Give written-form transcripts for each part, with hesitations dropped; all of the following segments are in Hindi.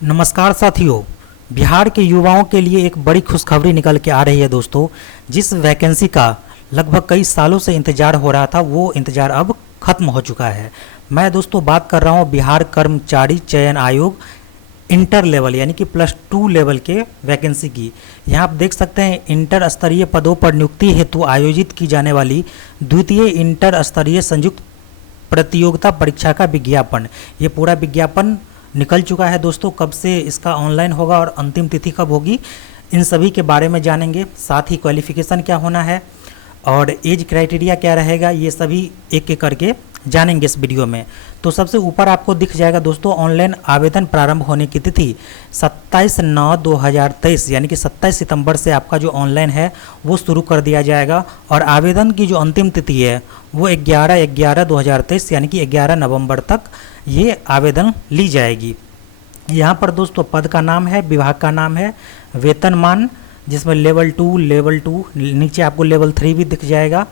नमस्कार साथियों। बिहार के युवाओं के लिए एक बड़ी खुशखबरी निकल के आ रही है दोस्तों। जिस वैकेंसी का लगभग कई सालों से इंतजार हो रहा था वो इंतजार अब खत्म हो चुका है। मैं दोस्तों बात कर रहा हूँ बिहार कर्मचारी चयन आयोग इंटर लेवल यानी कि +2 लेवल के वैकेंसी की। यहाँ आप देख सकते हैं इंटर स्तरीय पदों पर नियुक्ति हेतु आयोजित की जाने वाली द्वितीय इंटर स्तरीय संयुक्त प्रतियोगिता परीक्षा का विज्ञापन। ये पूरा विज्ञापन निकल चुका है दोस्तों। कब से इसका ऑनलाइन होगा और अंतिम तिथि कब होगी, इन सभी के बारे में जानेंगे। साथ ही क्वालिफिकेशन क्या होना है और एज क्राइटेरिया क्या रहेगा, ये सभी एक एक करके जानेंगे इस वीडियो में। तो सबसे ऊपर आपको दिख जाएगा दोस्तों ऑनलाइन आवेदन प्रारंभ होने की तिथि 27/9/2023 यानी कि 27 सितंबर से आपका जो ऑनलाइन है वो शुरू कर दिया जाएगा। और आवेदन की जो अंतिम तिथि है वो 11/11/2023 यानी कि 11 नवंबर तक ये आवेदन ली जाएगी। यहाँ पर दोस्तों पद का नाम है, विभाग का नाम है, वेतनमान जिसमें लेवल 2 नीचे आपको लेवल 3 भी दिख जाएगा।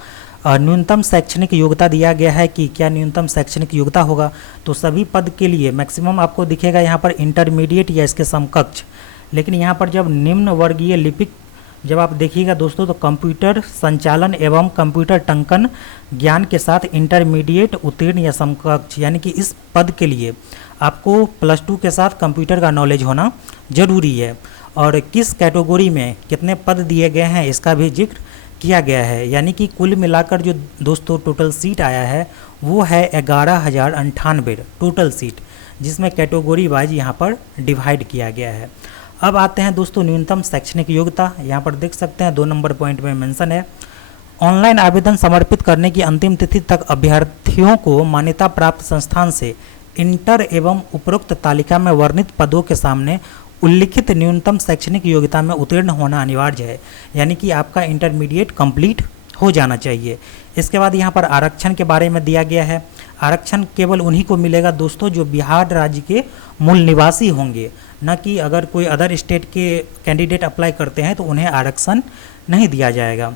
न्यूनतम शैक्षणिक योग्यता दिया गया है कि क्या न्यूनतम शैक्षणिक योग्यता होगा। तो सभी पद के लिए मैक्सिमम आपको दिखेगा यहाँ पर इंटरमीडिएट या इसके समकक्ष। लेकिन यहाँ पर जब निम्न वर्गीय लिपिक जब आप देखिएगा दोस्तों तो कंप्यूटर संचालन एवं कंप्यूटर टंकन ज्ञान के साथ इंटरमीडिएट उत्तीर्ण या समकक्ष, यानी कि इस पद के लिए आपको +2 के साथ कंप्यूटर का नॉलेज होना जरूरी है। और किस कैटेगरी में कितने पद दिए गए हैं इसका भी जिक्र किया गया है। यानी कि कुल मिलाकर जो दोस्तों टोटल सीट आया है वो है 11,098 टोटल सीट, जिसमें कैटेगरी वाइज यहाँ पर डिवाइड किया गया है। अब आते हैं दोस्तों न्यूनतम शैक्षणिक योग्यता। यहाँ पर देख सकते हैं 2 नंबर पॉइंट में मेंशन है, ऑनलाइन आवेदन समर्पित करने की अंतिम तिथि तक अभ्यर्थियों को मान्यता प्राप्त संस्थान से इंटर एवं उपरोक्त तालिका में वर्णित पदों के सामने उल्लिखित न्यूनतम शैक्षणिक योग्यता में उत्तीर्ण होना अनिवार्य है। यानी कि आपका इंटरमीडिएट कंप्लीट हो जाना चाहिए। इसके बाद यहाँ पर आरक्षण के बारे में दिया गया है। आरक्षण केवल उन्हीं को मिलेगा दोस्तों जो बिहार राज्य के मूल निवासी होंगे, न कि अगर कोई अदर स्टेट के कैंडिडेट अप्लाई करते हैं तो उन्हें आरक्षण नहीं दिया जाएगा।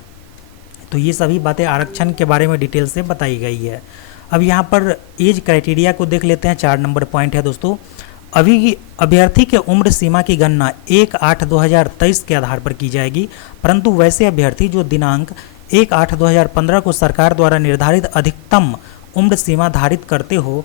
तो ये सभी बातें आरक्षण के बारे में डिटेल से बताई गई है। अब यहाँ पर एज क्राइटेरिया को देख लेते हैं। 4 नंबर पॉइंट है दोस्तों, अभी अभ्यर्थी के उम्र सीमा की गणना 1/8/2023 के आधार पर की जाएगी, परंतु वैसे अभ्यर्थी जो दिनांक 1/8/2015 को सरकार द्वारा निर्धारित अधिकतम उम्र सीमा धारित करते हो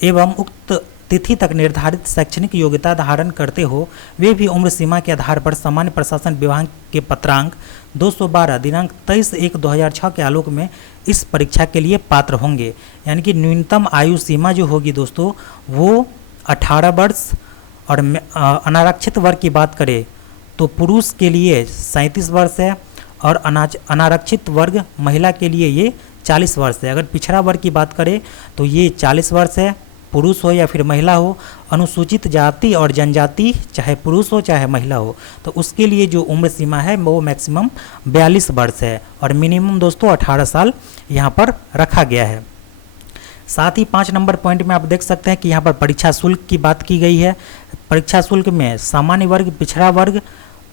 एवं उक्त तिथि तक निर्धारित शैक्षणिक योग्यता धारण करते हो, वे भी उम्र सीमा के आधार पर सामान्य प्रशासन विभाग के पत्रांक 212 दिनांक 23/1/2006 के आलोक में इस परीक्षा के लिए पात्र होंगे। यानी कि न्यूनतम आयु सीमा जो होगी दोस्तों वो 18 वर्ष। और अनारक्षित वर्ग की बात करें तो पुरुष के लिए 37 वर्ष है और अनारक्षित वर्ग महिला के लिए ये 40 वर्ष है। अगर पिछड़ा वर्ग की बात करें तो ये 40 वर्ष है, पुरुष हो या फिर महिला हो। अनुसूचित जाति और जनजाति चाहे पुरुष हो चाहे महिला हो तो उसके लिए जो उम्र सीमा है वो मैक्सिमम 42 वर्ष है और मिनिमम दोस्तों 18 साल यहाँ पर रखा गया है। साथ ही 5 नंबर पॉइंट में आप देख सकते हैं कि यहाँ पर परीक्षा शुल्क की बात की गई है। परीक्षा शुल्क में सामान्य वर्ग, पिछड़ा वर्ग,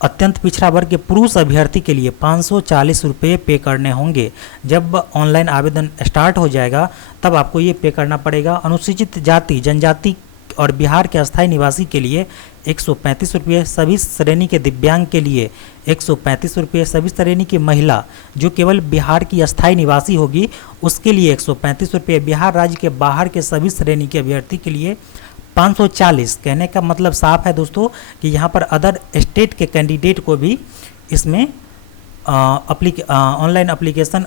अत्यंत पिछड़ा वर्ग के पुरुष अभ्यर्थी के लिए 540 रुपये पे करने होंगे। जब ऑनलाइन आवेदन स्टार्ट हो जाएगा तब आपको ये पे करना पड़ेगा। अनुसूचित जाति जनजाति और बिहार के अस्थायी निवासी के लिए 135 रुपये, सभी श्रेणी के दिव्यांग के लिए 135 रुपये, सभी श्रेणी की महिला जो केवल बिहार की अस्थायी निवासी होगी उसके लिए 135 रुपये, बिहार राज्य के बाहर के सभी श्रेणी के अभ्यर्थी के लिए 540। कहने का मतलब साफ है दोस्तों कि यहाँ पर अदर स्टेट के कैंडिडेट को भी इसमें ऑनलाइन एप्लीकेशन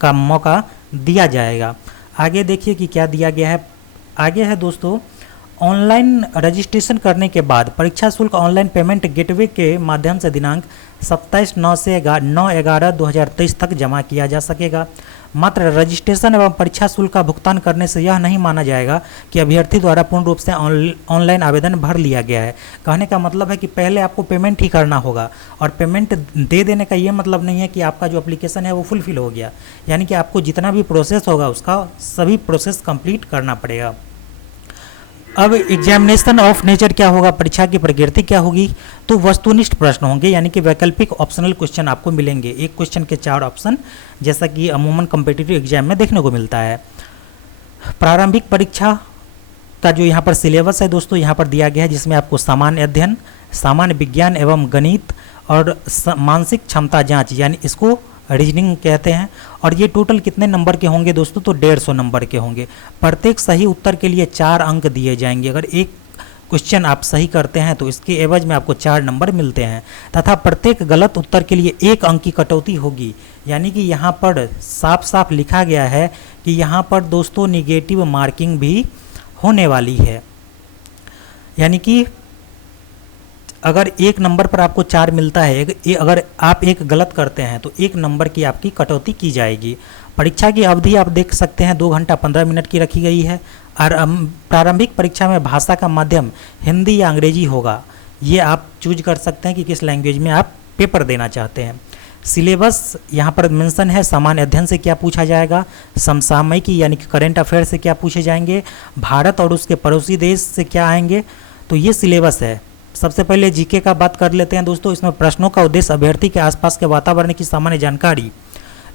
का मौका दिया जाएगा। आगे देखिए कि क्या दिया गया है। आगे है दोस्तों ऑनलाइन रजिस्ट्रेशन करने के बाद परीक्षा शुल्क ऑनलाइन पेमेंट गेटवे के माध्यम से दिनांक 27/9 से 9/11/2023 तक जमा किया जा सकेगा। मात्र रजिस्ट्रेशन एवं परीक्षा शुल्क का भुगतान करने से यह नहीं माना जाएगा कि अभ्यर्थी द्वारा पूर्ण रूप से ऑनलाइन आवेदन भर लिया गया है। कहने का मतलब है कि पहले आपको पेमेंट ही करना होगा और पेमेंट दे देने का ये मतलब नहीं है कि आपका जो एप्लीकेशन है वो फुलफिल हो गया। यानी कि आपको जितना भी प्रोसेस होगा उसका सभी प्रोसेस कंप्लीट करना पड़ेगा। अब एग्जामिनेशन ऑफ नेचर क्या होगा, परीक्षा की प्रकृति क्या होगी, तो वस्तुनिष्ठ प्रश्न होंगे यानी कि वैकल्पिक ऑप्शनल क्वेश्चन आपको मिलेंगे। एक क्वेश्चन के 4 ऑप्शन जैसा कि अमूमन कॉम्पिटिटिव एग्जाम में देखने को मिलता है। प्रारंभिक परीक्षा का जो यहाँ पर सिलेबस है दोस्तों यहाँ पर दिया गया है, जिसमें आपको सामान्य अध्ययन, सामान्य विज्ञान एवं गणित और मानसिक क्षमता जांच यानी इसको रीजनिंग कहते हैं। और ये टोटल कितने नंबर के होंगे दोस्तों, तो 150 नंबर के होंगे। प्रत्येक सही उत्तर के लिए 4 अंक दिए जाएंगे। अगर एक क्वेश्चन आप सही करते हैं तो इसके एवज में आपको 4 नंबर मिलते हैं, तथा प्रत्येक गलत उत्तर के लिए 1 अंक की कटौती होगी। यानी कि यहाँ पर साफ साफ लिखा गया है कि यहाँ पर दोस्तों निगेटिव मार्किंग भी होने वाली है। यानी कि अगर 1 नंबर पर आपको 4 मिलता है, अगर आप एक गलत करते हैं तो 1 नंबर की आपकी कटौती की जाएगी। परीक्षा की अवधि आप देख सकते हैं 2 घंटा 15 मिनट की रखी गई है। और प्रारंभिक परीक्षा में भाषा का माध्यम हिंदी या अंग्रेजी होगा। ये आप चूज कर सकते हैं कि किस लैंग्वेज में आप पेपर देना चाहते हैं। सिलेबस यहाँ पर मेंशन है, सामान्य अध्ययन से क्या पूछा जाएगा, समसामयिकी यानी कि करंट अफेयर से क्या पूछे जाएंगे, भारत और उसके पड़ोसी देश से क्या आएंगे। तो ये सिलेबस है। सबसे पहले जीके का बात कर लेते हैं दोस्तों। इसमें प्रश्नों का उद्देश्य अभ्यर्थी के आसपास के वातावरण की सामान्य जानकारी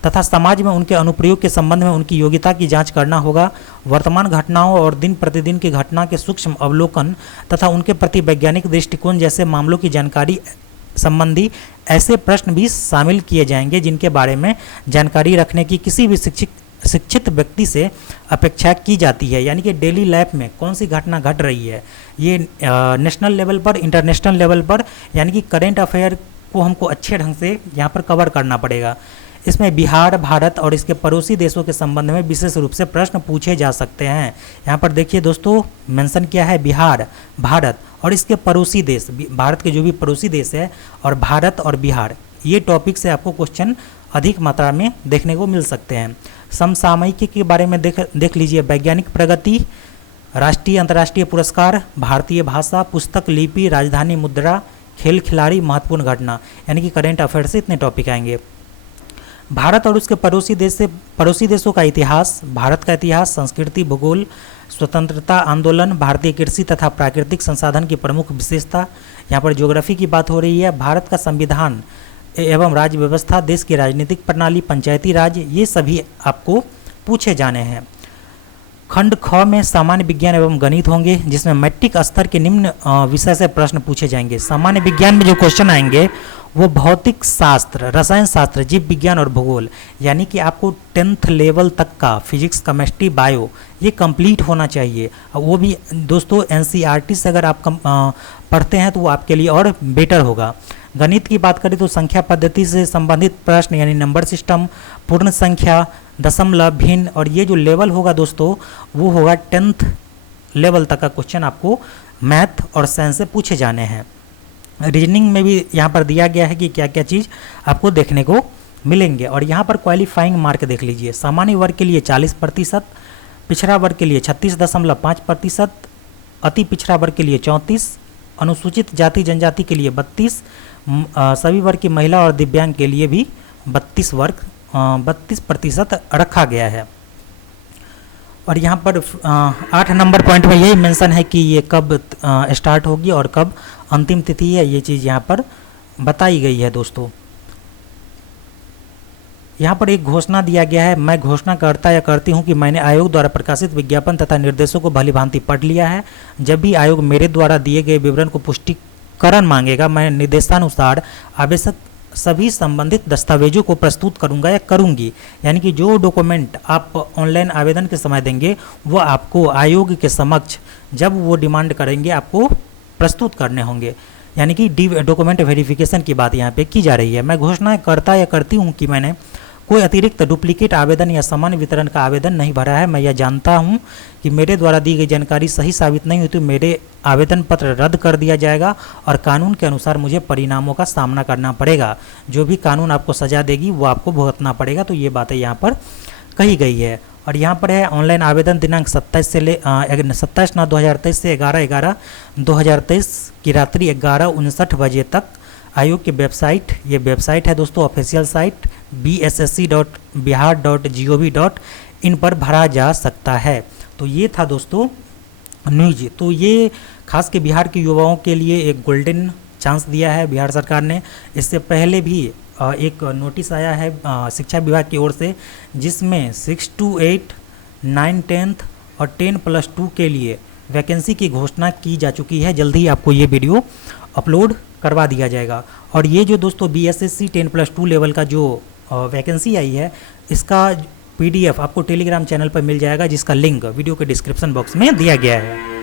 तथा समाज में उनके अनुप्रयोग के संबंध में उनकी योग्यता की जांच करना होगा। वर्तमान घटनाओं और दिन प्रतिदिन की घटना के सूक्ष्म अवलोकन तथा उनके प्रति वैज्ञानिक दृष्टिकोण जैसे मामलों की जानकारी संबंधी ऐसे प्रश्न भी शामिल किए जाएंगे जिनके बारे में जानकारी रखने की किसी भी शिक्षित व्यक्ति से अपेक्षा की जाती है। यानी कि डेली लाइफ में कौन सी घटना घट रही है, ये नेशनल लेवल पर, इंटरनेशनल लेवल पर, यानी कि करंट अफेयर को हमको अच्छे ढंग से यहाँ पर कवर करना पड़ेगा। इसमें बिहार, भारत और इसके पड़ोसी देशों के संबंध में विशेष रूप से प्रश्न पूछे जा सकते हैं। यहाँ पर देखिए दोस्तों मेंशन किया है बिहार, भारत और इसके पड़ोसी देश, भारत के जो भी पड़ोसी देश है और भारत और बिहार, ये टॉपिक से आपको क्वेश्चन अधिक मात्रा में देखने को मिल सकते हैं। समसामयिकी के बारे में देख लीजिए, वैज्ञानिक प्रगति, राष्ट्रीय अंतर्राष्ट्रीय पुरस्कार, भारतीय भाषा, पुस्तक लिपि, राजधानी मुद्रा, खेल खिलाड़ी, महत्वपूर्ण घटना, यानी कि करंट अफेयर से इतने टॉपिक आएंगे। भारत और उसके पड़ोसी देशों का इतिहास, भारत का इतिहास, संस्कृति, भूगोल, स्वतंत्रता आंदोलन, भारतीय कृषि तथा प्राकृतिक संसाधन की प्रमुख विशेषता। यहाँ पर ज्योग्राफी की बात हो रही है। भारत का संविधान एवं राज्य व्यवस्था, देश की राजनीतिक प्रणाली, पंचायती राज, ये सभी आपको पूछे जाने हैं। खंड ख में सामान्य विज्ञान एवं गणित होंगे, जिसमें मैट्रिक स्तर के निम्न विषय से प्रश्न पूछे जाएंगे। सामान्य विज्ञान में जो क्वेश्चन आएंगे वो भौतिक शास्त्र, रसायन शास्त्र, जीव विज्ञान और भूगोल, यानी कि आपको 10th लेवल तक का फिजिक्स, केमिस्ट्री, बायो ये कंप्लीट होना चाहिए। वो भी दोस्तों एनसीईआरटी से अगर आप पढ़ते हैं तो वो आपके लिए और बेटर होगा। गणित की बात करें तो संख्या पद्धति से संबंधित प्रश्न यानी नंबर सिस्टम, पूर्ण संख्या, दशमलव, भिन्न, और ये जो लेवल होगा दोस्तों वो होगा 10th लेवल तक का क्वेश्चन आपको मैथ और साइंस से पूछे जाने हैं। रीजनिंग में भी यहाँ पर दिया गया है कि क्या क्या चीज़ आपको देखने को मिलेंगे। और यहाँ पर क्वालिफाइंग मार्क देख लीजिए, सामान्य वर्ग के लिए 40%, पिछड़ा वर्ग के लिए 36.5%, अति पिछड़ा वर्ग के लिए 34%, अनुसूचित जाति जनजाति के लिए 32%, सभी वर्ग की महिला और दिव्यांग के लिए भी 32% रखा गया है। और यहाँ पर 8 नंबर पॉइंट में यही मेंशन है कि ये कब स्टार्ट होगी और कब अंतिम तिथि है, ये चीज़ यहाँ पर बताई गई है दोस्तों। यहाँ पर एक घोषणा दिया गया है, मैं घोषणा करता या करती हूँ कि मैंने आयोग द्वारा प्रकाशित विज्ञापन तथा निर्देशों को भलीभांति पढ़ लिया है। जब भी आयोग मेरे द्वारा दिए गए विवरण को पुष्टिकरण मांगेगा, मैं निर्देशानुसार आवश्यक सभी संबंधित दस्तावेजों को प्रस्तुत करूंगा या करूंगी। यानी कि जो डॉक्यूमेंट आप ऑनलाइन आवेदन के समय देंगे वो आपको आयोग के समक्ष जब वो डिमांड करेंगे आपको प्रस्तुत करने होंगे। यानी कि डॉक्यूमेंट वेरिफिकेशन की बात यहाँ पे की जा रही है। मैं घोषणा करता या करती हूँ कि मैंने कोई अतिरिक्त डुप्लीकेट आवेदन या समान वितरण का आवेदन नहीं भरा है। मैं यह जानता हूं कि मेरे द्वारा दी गई जानकारी सही साबित नहीं हुई तो मेरे आवेदन पत्र रद्द कर दिया जाएगा और कानून के अनुसार मुझे परिणामों का सामना करना पड़ेगा। जो भी कानून आपको सजा देगी वो आपको भुगतना पड़ेगा। तो ये बातें यहाँ पर कही गई है। और यहाँ पर है ऑनलाइन आवेदन दिनांक 27/9/2023 से 11/11/2023 की रात्रि 11:59 बजे तक। आयोग की वेबसाइट, ये वेबसाइट है दोस्तों ऑफिशियल साइट bssc.bihar.gov.in पर भरा जा सकता है। तो ये था दोस्तों न्यूज। तो ये खास के बिहार के युवाओं के लिए एक गोल्डन चांस दिया है बिहार सरकार ने। इससे पहले भी एक नोटिस आया है शिक्षा विभाग की ओर से जिसमें 6 to 8, 9, 10th और 10+2 के लिए वैकेंसी की घोषणा की जा चुकी है। जल्द ही आपको ये वीडियो अपलोड करवा दिया जाएगा। और ये जो दोस्तों BSSC 10+2 लेवल का जो वैकेंसी आई है, इसका PDF आपको टेलीग्राम चैनल पर मिल जाएगा, जिसका लिंक वीडियो के डिस्क्रिप्शन बॉक्स में दिया गया है।